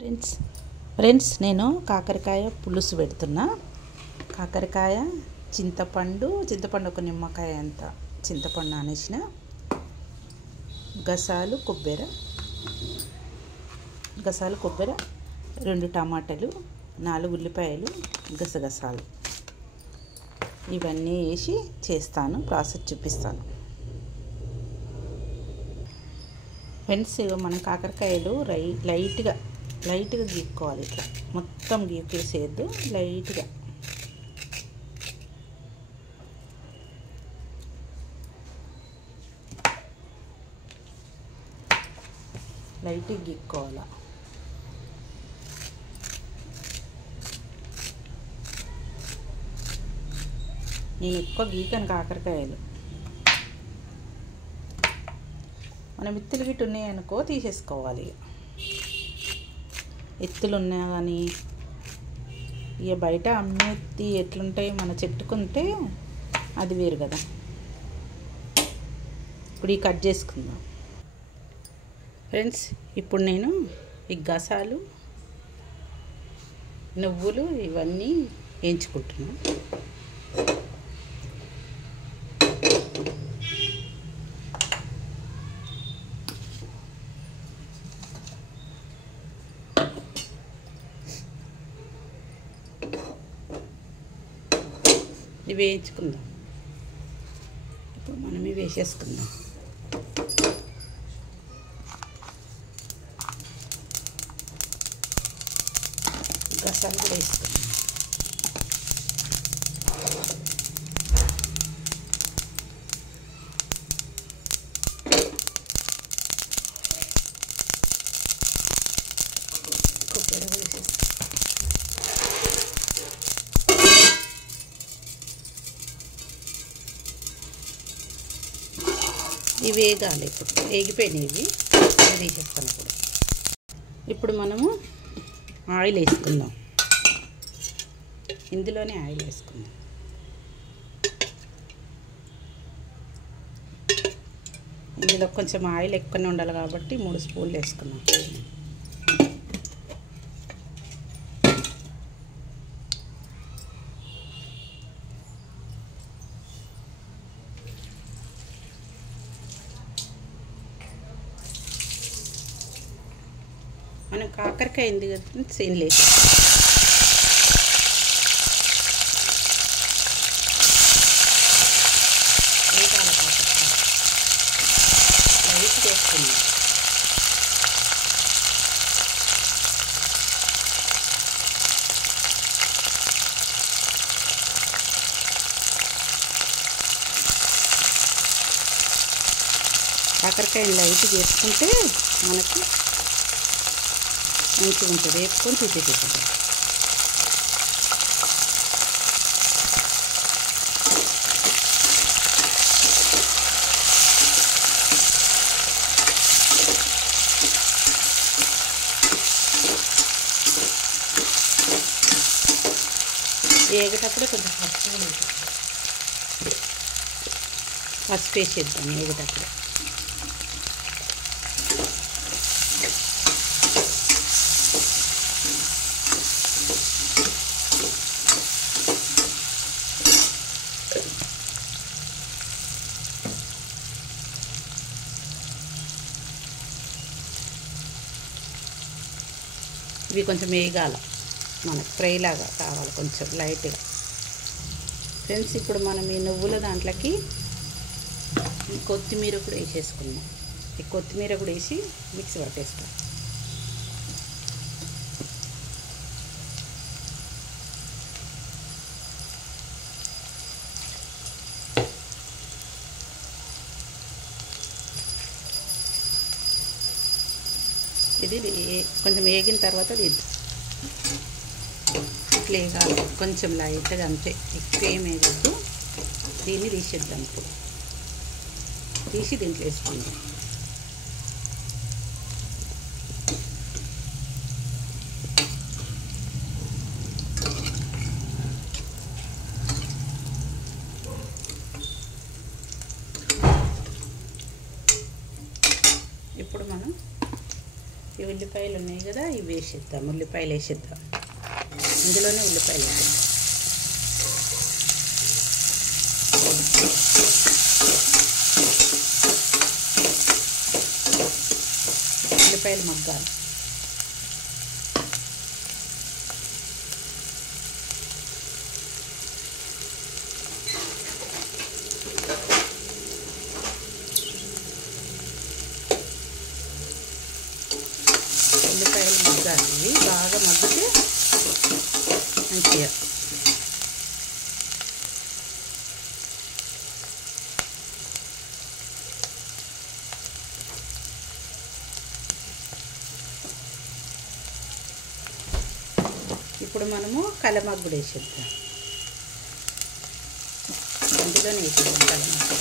Friends నేను కాకరకాయ పులుసు పెడుతున్నా. కాకరకాయ, చింతపండు ఒక నిమ్మకాయ అంత చింతపండు నానేసిన, గసాలు కొబ్బరి, 2 టమాటాలు, 4 ఉల్లిపాయలు, గసగసాలు ఇవన్నీ వేసి చేస్తాను. ప్రాసెస్ చూపిస్తాను. ఫ్రెండ్స్ మనం కాకరకాయలు లైట్గా గీక్కోవాలి. ఇట్లా మొత్తం గీకేసేయద్దు, లైట్గా గీక్కోవాలి. నేను ఎక్కువ గీకను కాకరకాయలు. మనం విత్తులు గిట్టు ఉన్నాయనుకో తీసేసుకోవాలి. ఎత్తులు ఉన్నా కానీ ఇక బయట అమ్మేత్తి ఎట్లుంటాయి, మన చెట్టుకుంటే అది వేరు కదా. ఇప్పుడు ఈ కట్ చేసుకుందాం. ఫ్రెండ్స్ ఇప్పుడు నేను ఈ గసాలు, నువ్వులు ఇవన్నీ వేయించుకుంటున్నాను. ఇవి వేయించుకుందాం. ఇప్పుడు మనం ఇవి వేసేసుకుందాం. గసాలు కూడా వేసుకుందాం. కొబ్బరి వేసేస్తాం. ఇవి వేగాలి. ఇప్పుడు వేగిపోయినవి తీసేస్తాను. ఇప్పుడు మనము ఆయిల్ వేసుకుందాం. ఇందులోనే ఆయిల్ వేసుకుందాం. ఇందులో కొంచెం ఆయిల్ ఎక్కువనే ఉండాలి కాబట్టి 3 స్పూన్లు వేసుకుందాం. మనం కాకరకాయ ఎందుకు సేన్ లేదు. వేగాల కాకరకాయ లైట్ వేసుకుంది. కాకరకాయని లైట్ చేసుకుంటే మనకి మంచిగా ఉంటుంది. వేపుకొని తీసేసేద్దాం. వేగేటప్పుడు కొంచెం పసుపు వేసేద్దాం. వేగేటప్పుడు ఇవి కొంచెం వేగాల, మనకు ఫ్రై లాగా కావాలి, కొంచెం లైట్గా. ఫ్రెండ్స్ ఇప్పుడు మనం ఈ నువ్వుల దాంట్లోకి కొత్తిమీర కూడా వేసేసుకుందాం. ఈ కొత్తిమీర కూడా వేసి మిక్సీ పట్టేస్తాం. ఇది కొంచెం వేగిన తర్వాత ఇట్లా వేగాలి, కొంచెం లైట్గా అంతే, ఎక్కువ ఏం వేయద్దు. దీన్ని తీసేద్దాం. ఇప్పుడు తీసి దీంట్లో వేసుకుందాం. ఇప్పుడు మనం ఇవి ఉల్లిపాయలు ఉన్నాయి కదా, ఇవి వేసేద్దాం. ఉల్లిపాయలు వేసేద్దాం, ఇందులోనే ఉల్లిపాయలు వేసేద్దాం. ఉల్లిపాయలు మగ్గాలి. ఉల్లిపాయలు మగ్గాలి. ఇవి బాగా మగ్గితే మంచిగా. ఇప్పుడు మనము కలమగ్గుడు వేసేద్దాం. అందులోనే వేసేద్దాం కలమగ్గుడు.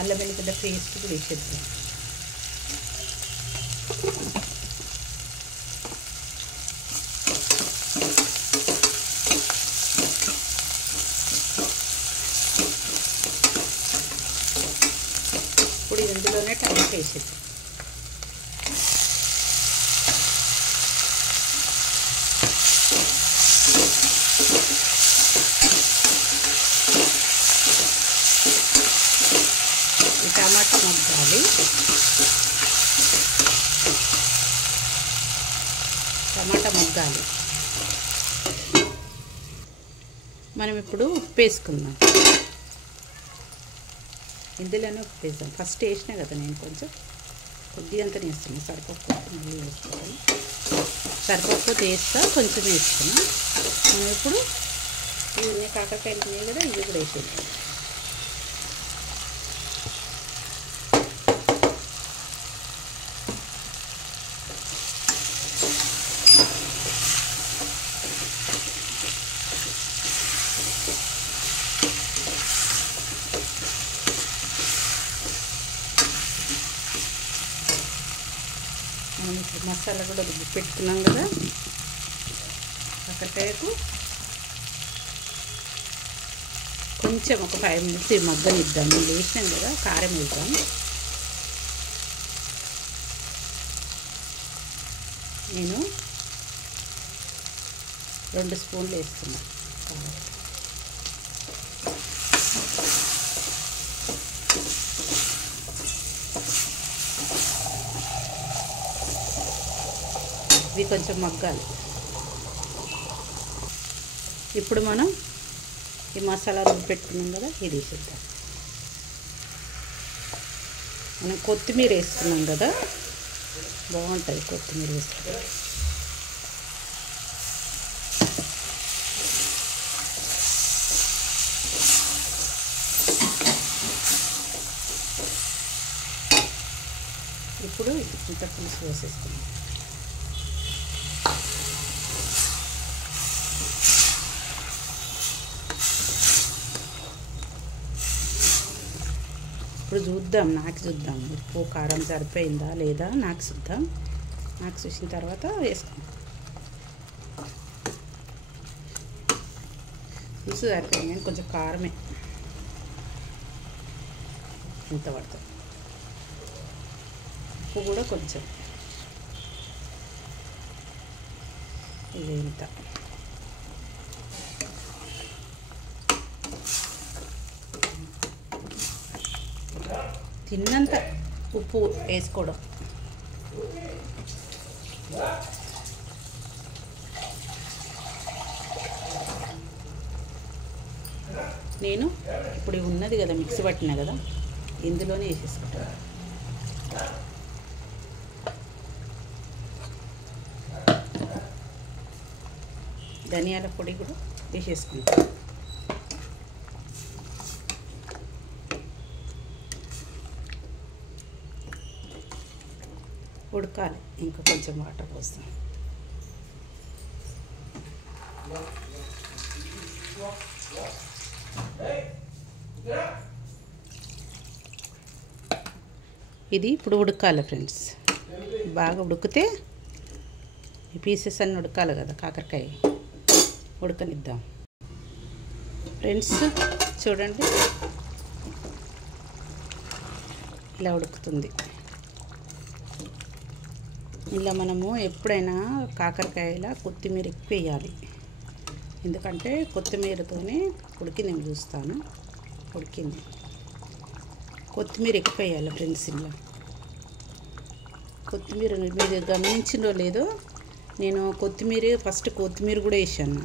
అల్లం వెల్లిగడ్డ పేస్ట్ కూడా వేసేద్దాం. ఇప్పుడు ఇందులోనే టమాటా వేసేద్దాం. ఈ టమాటా మగ్గాలి. టమాటా మగ్గాలి. మనం ఇప్పుడు ఉప్పు వేసుకుందాం. ఇందులోనే ఉప్పు వేద్దాం. ఫస్ట్ వేసినా కదా నేను, కొంచెం కొద్దిగంతనే వేస్తున్నాను. సరిపోకపోతే మళ్ళీ వేసుకోవాలి. సరిపోకపోతే వేస్తా, కొంచెం వేసుకున్నాం. మనం ఇప్పుడు ఇవి కాకరకాయలు ఉన్నాయి కదా, ఇవి కూడా వేసేద్దాం. మనం ఇప్పుడు మసాలా కూడా రుబ్బి పెట్టుకున్నాం కదా కాకరకాయకు. కొంచెం ఒక 5 మినిట్స్ మగ్గనిద్దాం. మేము వేసినాం కదా, కారం వేద్దాం. నేను 2 స్పూన్లు వేస్తున్నాను కారం. ఇవి కొంచెం మగ్గాలి. ఇప్పుడు మనం ఈ మసాలా రుబ్బి పెట్టుకున్నాం కదా, ఇది వేసేద్దాం. మనం కొత్తిమీర వేసుకున్నాం కదా, బాగుంటుంది కొత్తిమీర వేసుకుంటే. ఇప్పుడు ఇంత పులుసు వేసేస్తున్నాం. ఇప్పుడు చూద్దాం, చూద్దాం ఉప్పు కారం సరిపోయిందా లేదా చూద్దాం. చూసిన తర్వాత వేసుకుందాం. పులుసు సరిపోయింది, కానీ కొంచెం కారమే ఇంత పడుతుంది. ఉప్పు కూడా కొంచెం, ఇది ఇంత. తిన్నంత ఉప్పు వేసుకోవడం. నేను ఇప్పుడు ఉన్నది కదా, మిక్సీ పట్టినా కదా, ఇందులోనే వేసేసుకుంటాను. ధనియాల పొడి కూడా వేసేసుకుంటాను. ఉడకాలి, ఇంకా కొంచెం వాటర్ పోస్తాం. ఇది ఇప్పుడు ఉడకాలి ఫ్రెండ్స్. బాగా ఉడికితే ఈ పీసెస్ అన్నీ ఉడకాలి కదా, కాకరకాయ ఉడకనిద్దాం. ఫ్రెండ్స్ చూడండి, ఇలా ఉడుకుతుంది. ఇలా మనము ఎప్పుడైనా కాకరకాయల కొత్తిమీర ఎక్కువ వేయాలి, ఎందుకంటే కొత్తిమీరతోనే ఉడికి నేను చూస్తాను. ఉడికింది. కొత్తిమీర ఎక్కువ వేయాలి ఫ్రెండ్స్. ఇలా కొత్తిమీర మీరు గమనించిందో లేదో, నేను ఫస్ట్ కొత్తిమీర కూడా వేసాను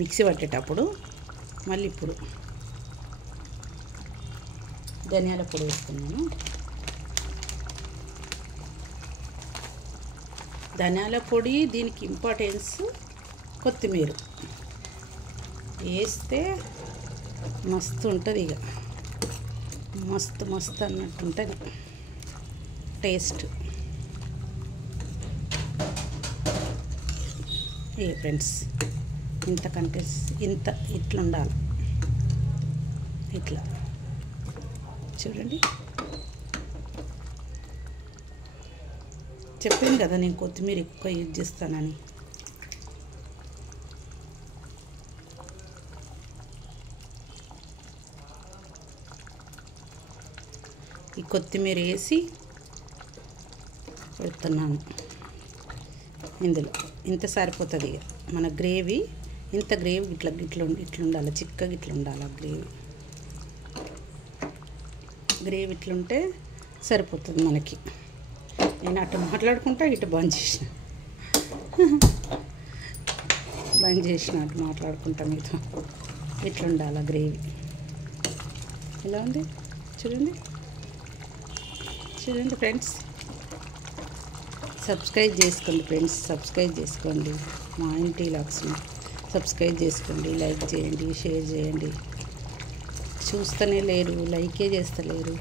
మిక్సీ పట్టేటప్పుడు. మళ్ళీ ఇప్పుడు ధనియాల పొడి వేస్తున్నాను. ధనియాల పొడి దీనికి ఇంపార్టెన్స్ కొత్తిమీర వేస్తే మస్తు ఉంటుంది. ఇక మస్తు మస్తు అన్నట్టు ఉంటుంది టేస్ట్. ఏ ఫ్రెండ్స్, ఇంతకంటే ఇట్లా ఉండాలి. ఇట్లా చూడండి. చెప్పాను కదా నేను కొత్తిమీర ఎక్కువ యూజ్ చేస్తానని. ఈ కొత్తిమీర వేసి పెడుతున్నాను ఇందులో. ఇంత సరిపోతుంది ఇక మన గ్రేవీ. ఇంత గ్రేవీ ఇట్లా ఉండాలి, చిక్కగా ఇట్లా ఉండాలి. గ్రేవీ ఇట్లుంటే సరిపోతుంది మనకి. నేను అటు మాట్లాడుకుంటా ఇటు బంద్ చేసిన అటు మాట్లాడుకుంటా మీతో. ఇట్లా ఉండాలి గ్రేవీ. ఎలా ఉంది చూడండి ఫ్రెండ్స్. సబ్స్క్రైబ్ చేసుకోండి ఫ్రెండ్స్, సబ్స్క్రైబ్ చేసుకోండి. మా ఇంటి వ్లాగ్స్ని సబ్స్క్రైబ్ చేసుకోండి, లైక్ చేయండి, షేర్ చేయండి. చూస్తూనే లేరు, లైకే చేస్తలేరు.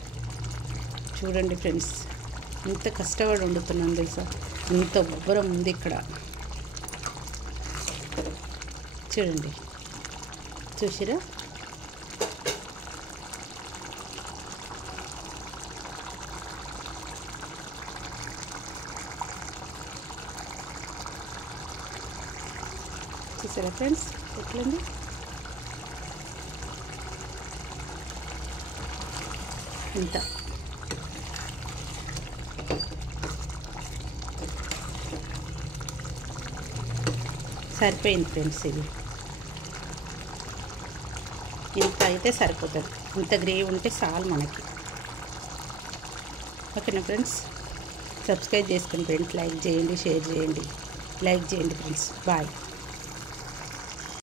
చూడండి ఫ్రెండ్స్, ఇంత కష్టపడి వండుతున్నాను తెలుసా. ఇంత ఉబ్బరం ఉంది ఇక్కడ. చూడండి, చూసిరా. చూసారా ఫ్రెండ్స్ ఎట్లుంది. ఇంత సరిపోయింది ఫ్రెండ్స్. ఇది ఇంత అయితే సరిపోతుంది. ఇంత గ్రేవీ ఉంటే చాలు మనకి. ఓకేనా ఫ్రెండ్స్, సబ్స్క్రైబ్ చేసుకోండి ఫ్రెండ్స్, లైక్ చేయండి, షేర్ చేయండి, లైక్ చేయండి ఫ్రెండ్స్. బాయ్.